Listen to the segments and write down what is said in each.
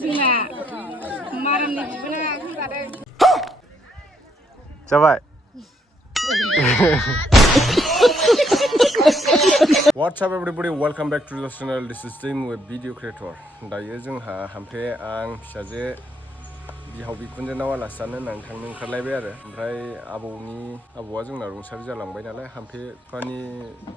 जोंना मारामनि बिबोनाङा फैबादों जाबाय What's up everybody, welcome back to the channel. This is Bininw, video creator. दायो जोंहा हामफे आं फिसाजे बिहाव बिखुनजो नाव आलासि जानो होननानै थांनो ओंखारलायबाय आरो ओमफ्राय आबौआ जोंना रुंसारि जालांबाय नालाय हामफेफानि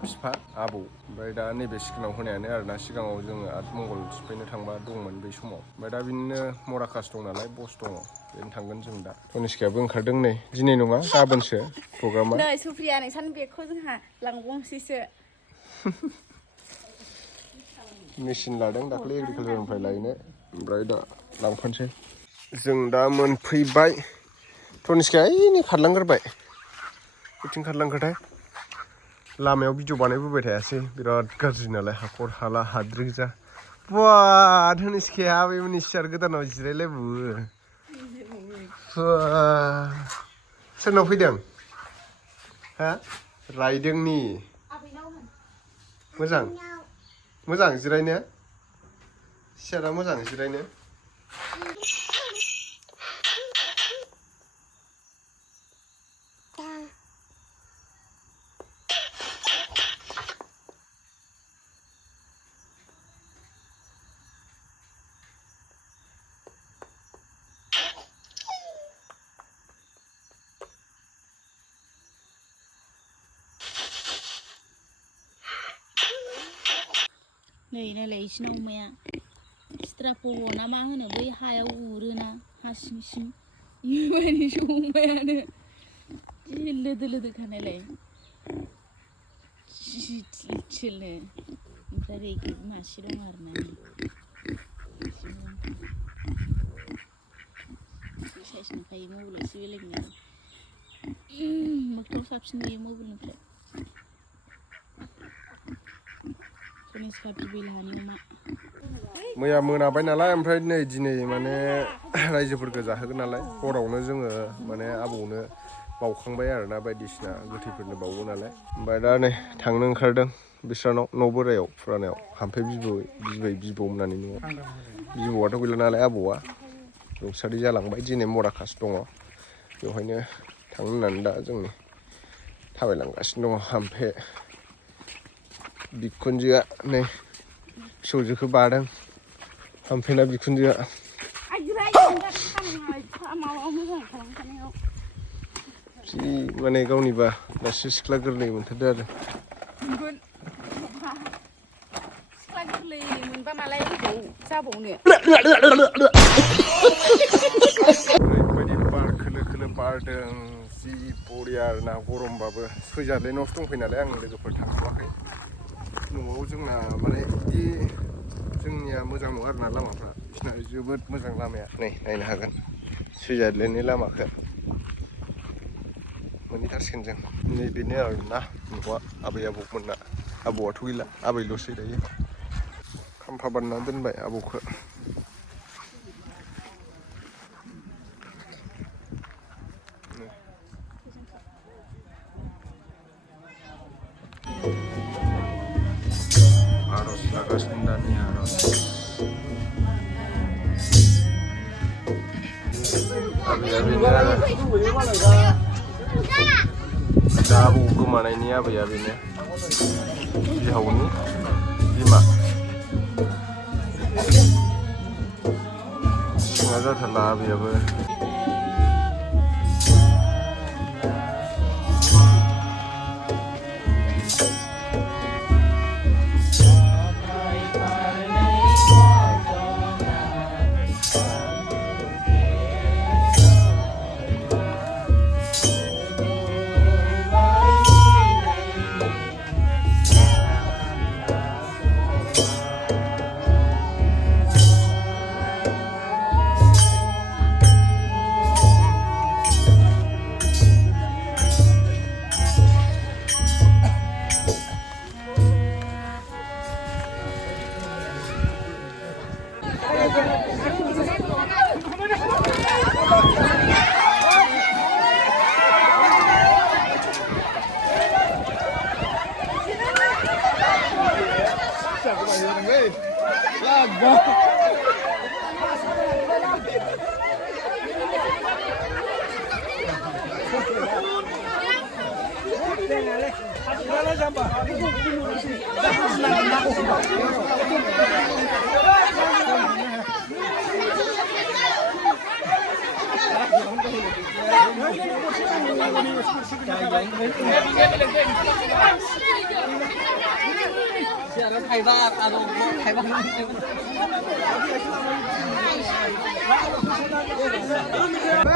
बिफा आबौ ओमफ्राय दा नैबे सिगाङाव होनायानो आरोना सिगाङाव जोङो आतमंगल सिफायनो थांबा दंमोन बै समाव ओमफ्राय दा बिनिनो मराकास दं नालाय बस दङ बेनो थांगोन जों दा तनिष्कायाबो ओंखारदों नै दिनै नङा गाबोनसो प्रग्रामा नै सुप्रिया नोंसानि बेगखौ जोंहा लांबावनोसैसो मेचिन लादों दाख्लै एग्रिकालचारनिफ्राय लायनो ओमफ्राय दा लांफानोसै जों दा मोनफैबाय तनिष्काया ओइनै खारलांग्रोबाय बिथिं खारलांखोथाय लामायाव भिडिअ बानायबोबाय थायासै बिराद गाज्रि नालाय हाखर हाला हाद्रि गोजा बा तनिष्काया आबैमोननि सियार गोदानाव जिरायलायबावो सोरनाव फैदों हा रायदोंनि मोजां जिरायनो सियारा मोजां जिरायनो नै नायलाय इसिना अमाया स्ट्राप'ह ना मा होनो बै हायाव उरोना हा सिं सिं बेबायदिसो अमायानो जि लोदो लोदोखा नायलाय थिलनो ओमफ्राय ओरै मासे दं आरोना साइस नुखायो मबाइलावसो बेलेगनि मोगथाव साबसिन नुयो मबाइलनिफ्राय मैया मोनाबाय नालाय ओमफ्राय नै दिनै माने रायजोफोरखौ जाहोगोन नालाय हरावनो जोङो माने आबौनो बावखांबाय आरोना बायदिसिना गोथैफोरनो बावो नालाय ओमफ्राय दा नै थांनो ओंखारदों बिस्रानाव न' बोरायाव फुरानायाव हामफे बिबौ होननानै न'आव बिबौआथ' गैला नालाय आबौआ रुंसारि जालांबाय दिनै मराकास दङ बेवहायनो थांनो होननानै दा जों थाबायलांगासिनो दङ हामफे बिखुनजोआ नै फिसौजोखौ बादों हामफेना बिखुनजोआ जि माने गावनिबा दासो सिख्ला गोरलै मोनथारदो आरो सिख्ला गोरलै मोनबा मालाय अबाव जाबावनो ओरैबायदि बार खोलो खोलो बारदों जि बरिया आरोना गरमबाबो सैजारले न'आवसो दंफैयो नालाय आं लोगोफोर थांथ'वाखै न'आव जोंना माने बिदि जोंनिया मोजां नङा आरोना लामाफ्रा बिसिना जोबोद मोजां लामाया नै नायनो हागोन सैजारलेनि लामाखौ मोनहैथारसिगोन जों नैबेनो आरोना न'आ आबै आबौमोनना आबौआथ' गैला आबैल'सै दायो खाम्फा बानना दोनबाय आबौखौ आर'ज लागासिनो दानि आर'ज आबैया बेनो आरो दा आबौ गोमानायनि आबैया बेनो बिहावनि बिमा सिङा जाथारला आबैयाबो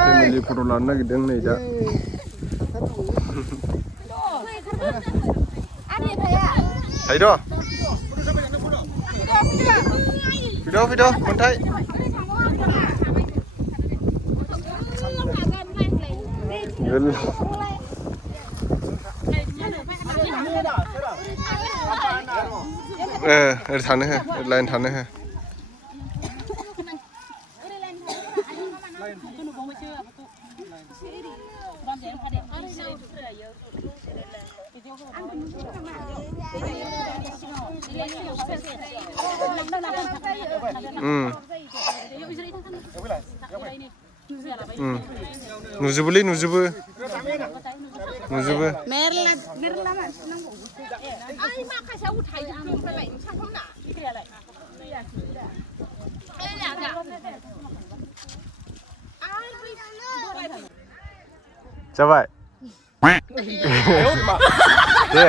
फेमिलि फट' लानो नागिरदों नै दा थायद' फैद' खन्थाइ ओरै थानो हो ओरै लाइन थानो हो नुजोबोलै नुजोबो मेरला मानसि नांगौ आइ माखासेयाव थाइजों ओमफ्राय सानथामना जाबाय दे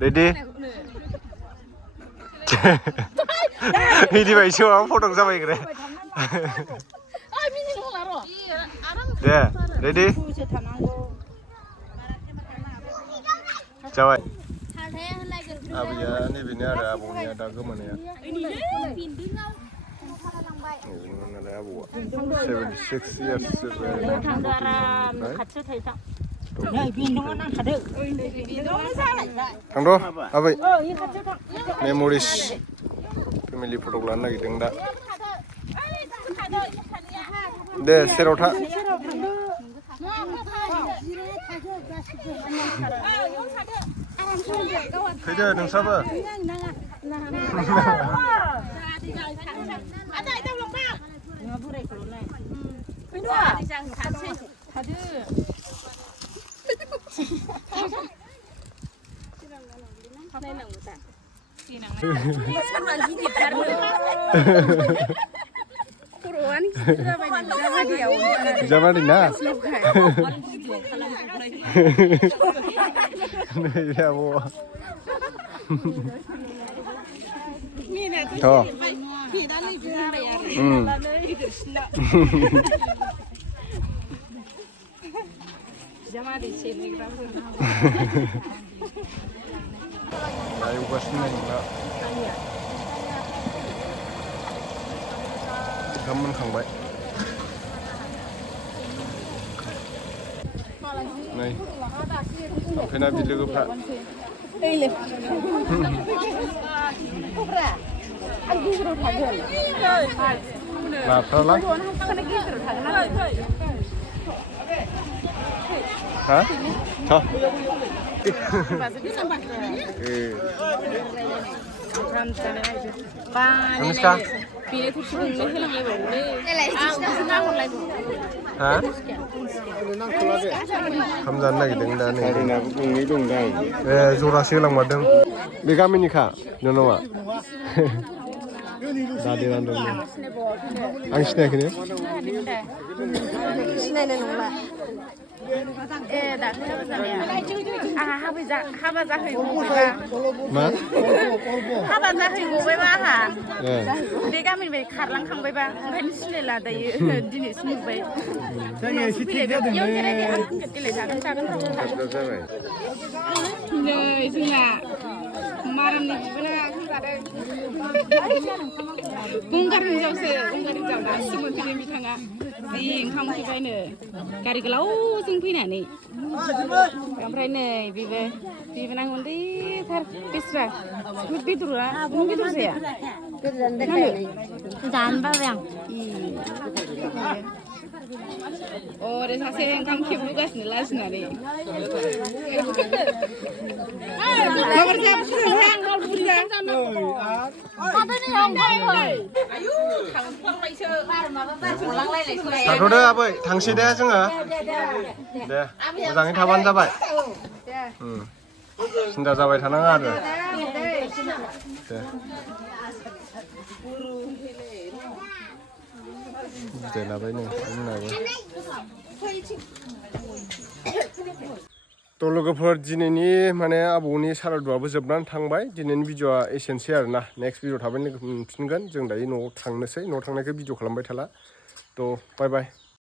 रेडि बिदि बायसो माबा फटक जाबाय ग्रे दे रेडि जाबाय आबैया नैबेनो आरो आबौनिया दा गोमानाया नालाय आबौआ 76 years थांद' आबै मेम'रिस फेमिलि फटक लानो नागिरदों दा दे सेराव था फैदो नोंस्राबो जाबाय ना ओंखाम मोनखांबाय नै ओमफ्रायना बिलोगोफ्रा नाफ्राला हा अनुष्का ओंखाम जानो नागिरदों दा नै जरासे होलांमारदों बे गामिनिखा नोंनावा दादे रानदों आं सिनायाखैनो सिनायनाय नंला हाबा जाहैगौबायबा मा हाबा जाहैगौबायबा आंहा बे गामिनिफ्राय खारलांखांबायबा ओंखायनो सिनायला दायो दिनैसो नुबाय नै जोंना मारामनि बिबोनाङा जादों गंगार हिनजावसो गंगार हिनजाव दासो मोनफैदों बिथाङा जि ओंखाम उखैबायनो गारि गोलावजों फैनानै ओमफ्राय नै बिबोनां उन्दैथार बेस्रा बेदरा बेदर जाया जानो बाबाय आं ओरै सासे ओंखाम खेबलुगासिनो लाजिनानै थाथ'दो आबै थांसै दे जोङो दे मोजाङै थाबानो जाबाय सिन्था जाबाय थानाङा आरो दे बिदाय लाबाय नै जोंनाबो थ' लोगोफोर दिनैनि माने आबौनि सारादुआबो जोबनानै थांबाय दिनैनि भिडिअआ एसेनोसै आरोना नेक्स्ट भिडिअ थाबैनो लोगो मोनफिनगोन जों दायो न'आव थांनोसै न'आव थांनायखाय भिडिअ खालामबाय थाला थ' बाय बाय